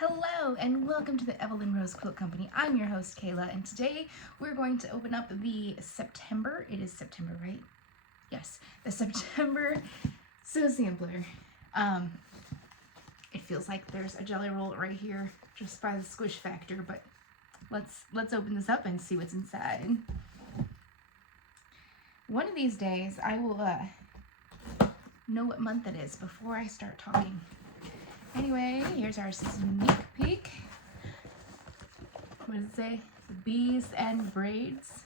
Hello and welcome to the Evelyn Rose Quilt Company. I'm your host Kayla, and today we're going to open up the September, it is September, right? Yes, the September Sew Sampler. It feels like there's a jelly roll right here just by the squish factor, but let's open this up and see what's inside. One of these days I will know what month it is before I start talking. Anyway, here's our sneak peek. What does it say? Bees and braids.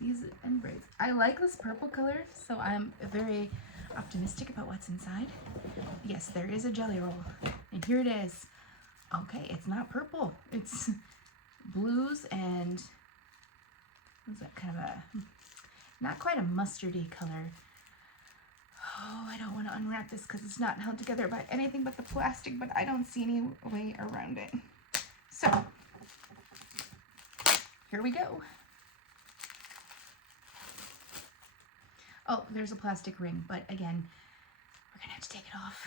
Bees and braids. I like this purple color, so I'm very optimistic about what's inside. Yes, there is a jelly roll, and here it is. Okay, it's not purple. It's blues and what's that, kind of a, not quite a mustardy color. Oh, I don't want to unwrap this because it's not held together by anything but the plastic, but I don't see any way around it. So, here we go. Oh, there's a plastic ring, but again, we're gonna have to take it off.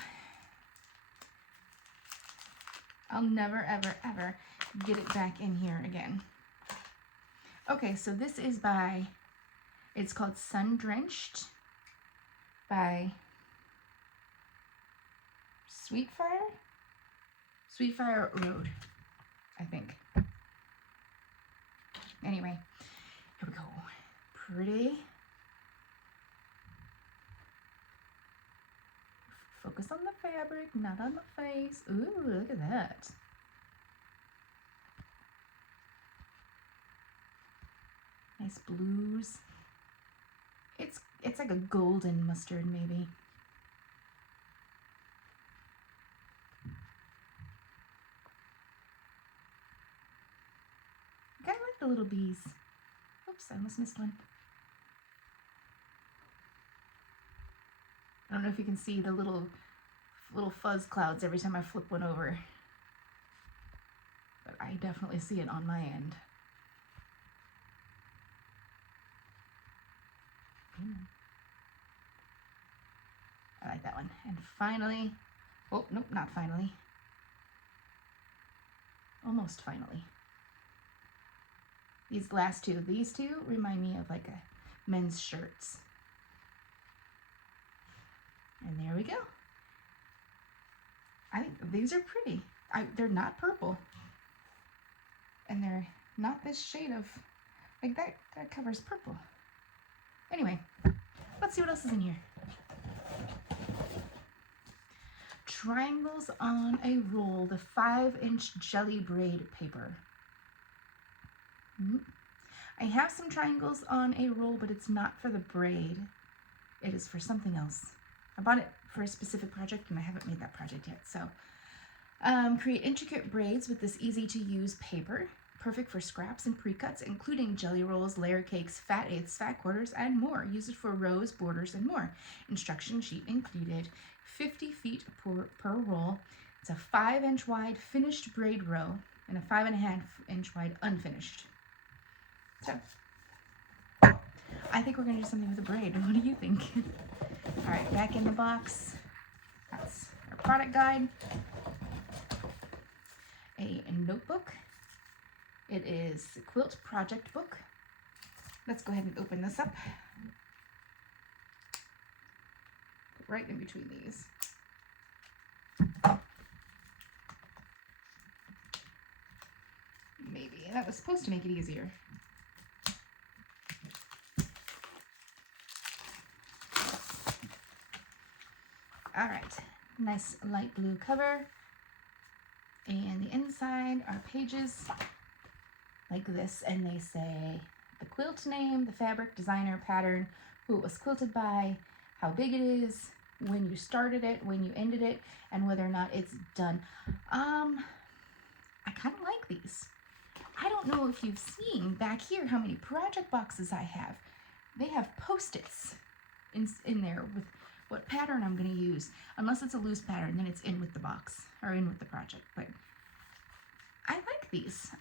I'll never, ever, ever get it back in here again. Okay, so this is by, it's called Sun Drenched by Sweetfire Road, I think. Anyway, here we go. Pretty. Focus on the fabric, not on the face. Ooh, look at that. Nice blues. It's like a golden mustard, maybe. I kind of like the little bees. Oops, I almost missed one. I don't know if you can see the little fuzz clouds every time I flip one over, but I definitely see it on my end. I like that one. And finally, oh, nope, not finally. Almost finally. These last two, these two remind me of like a men's shirts. And there we go. I think these are pretty. They're not purple. And they're not this shade of, like that covers purple. Anyway, let's see what else is in here. Triangles on a roll, the 5-inch jelly braid paper. I have some triangles on a roll, but it's not for the braid. It is for something else. I bought it for a specific project and I haven't made that project yet. So create intricate braids with this easy to use paper. Perfect for scraps and pre-cuts, including jelly rolls, layer cakes, fat eighths, fat quarters, and more. Use it for rows, borders, and more. Instruction sheet included. 50 feet per roll. It's a 5-inch wide finished braid row and a 5.5-inch wide unfinished. So, I think we're gonna do something with the braid. What do you think? All right, back in the box. That's our product guide. A notebook. It is the Quilt Project book. Let's go ahead and open this up. Right in between these. Maybe that was supposed to make it easier. All right, nice light blue cover. And the inside are pages like this, and they say the quilt name, the fabric, designer, pattern, who it was quilted by, how big it is, when you started it, when you ended it, and whether or not it's done. I kind of like these. I don't know if you've seen back here how many project boxes I have. They have Post-its in there with what pattern I'm going to use. Unless it's a loose pattern, then it's in with the box or in with the project. But I like these.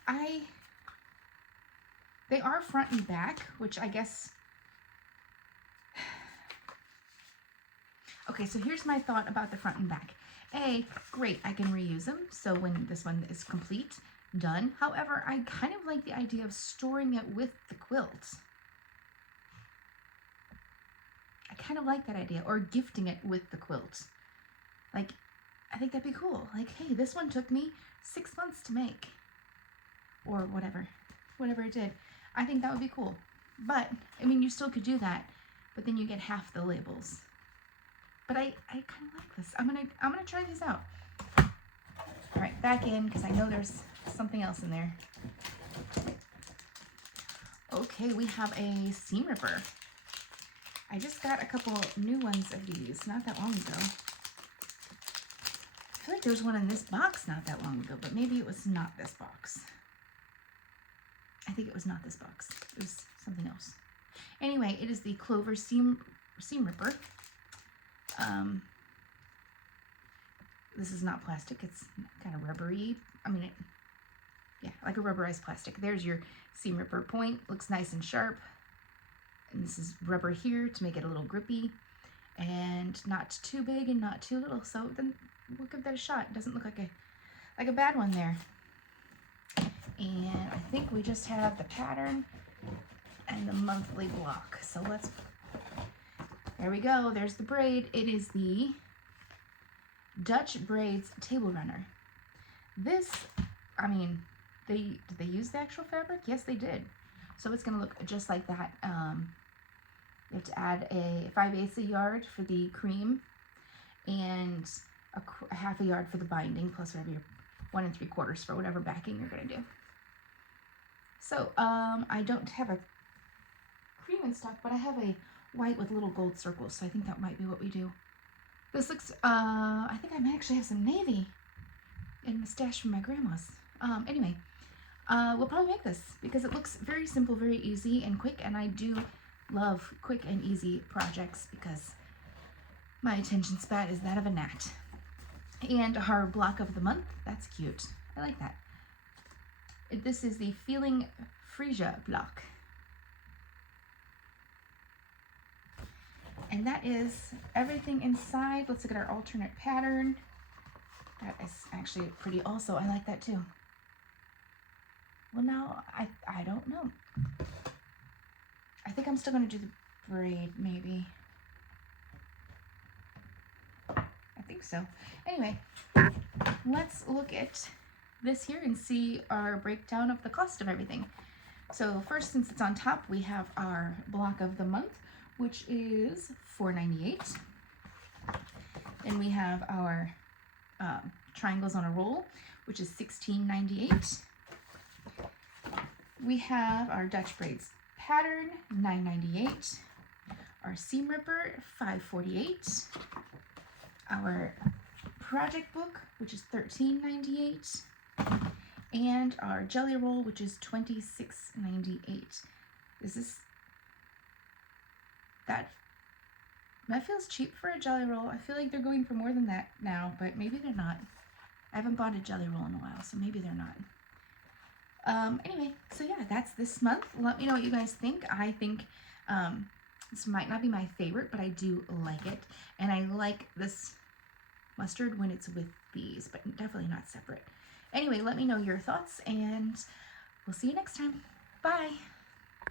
They are front and back, which I guess. Okay, so here's my thought about the front and back. Great, I can reuse them. So when this one is complete, done. However, I kind of like the idea of storing it with the quilt. I kind of like that idea, or gifting it with the quilt. Like, I think that'd be cool. Like, hey, this one took me 6 months to make, or whatever it did. I think that would be cool. But I mean, you still could do that, but then you get half the labels. But I kind of like this. I'm gonna try these out. All right, back in, because I know there's something else in there. Okay, we have a seam ripper. I just got a couple new ones of these not that long ago. I feel like there was one in this box not that long ago, but maybe it was not this box. I think it was not this box. It was something else. Anyway, it is the Clover seam ripper. This is not plastic. It's kind of rubbery. I mean, yeah, like a rubberized plastic. There's your seam ripper point. Looks nice and sharp. And this is rubber here to make it a little grippy, and not too big and not too little. So then we'll give that a shot. It doesn't look like a bad one there. And I think we just have the pattern and the monthly block. So there we go. There's the braid. It is the Dutch Braids Table Runner. This, I mean, did they use the actual fabric? Yes, they did. So it's going to look just like that. You have to add a 5/8 a yard for the cream and a half a yard for the binding, plus whatever your 1 3/4 for whatever backing you're going to do. So I don't have a cream in stock, but I have a white with little gold circles, so I think that might be what we do. This looks, I think I might actually have some navy in the stash from my grandma's. Anyway, we'll probably make this because it looks very simple, very easy and quick, and I do love quick and easy projects because my attention span is that of a gnat. And our block of the month, that's cute. I like that. This is the Feeling Freesia block. And that is everything inside. Let's look at our alternate pattern. That is actually pretty also. I like that too. Well, now, I don't know. I think I'm still going to do the braid, maybe. I think so. Anyway, let's look at this here and see our breakdown of the cost of everything. So first, since it's on top, we have our block of the month, which is $4.98. Then we have our triangles on a roll, which is $16.98. We have our Dutch Braids pattern, $9.98. Our seam ripper, $5.48. Our project book, which is $13.98. And our jelly roll, which is $26.98. That feels cheap for a jelly roll. I feel like they're going for more than that now, but maybe they're not. I haven't bought a jelly roll in a while, so maybe they're not. Anyway, so yeah, that's this month. Let me know what you guys think. I think this might not be my favorite, but I do like it. And I like this mustard when it's with these, but definitely not separate. Anyway, let me know your thoughts, and we'll see you next time. Bye!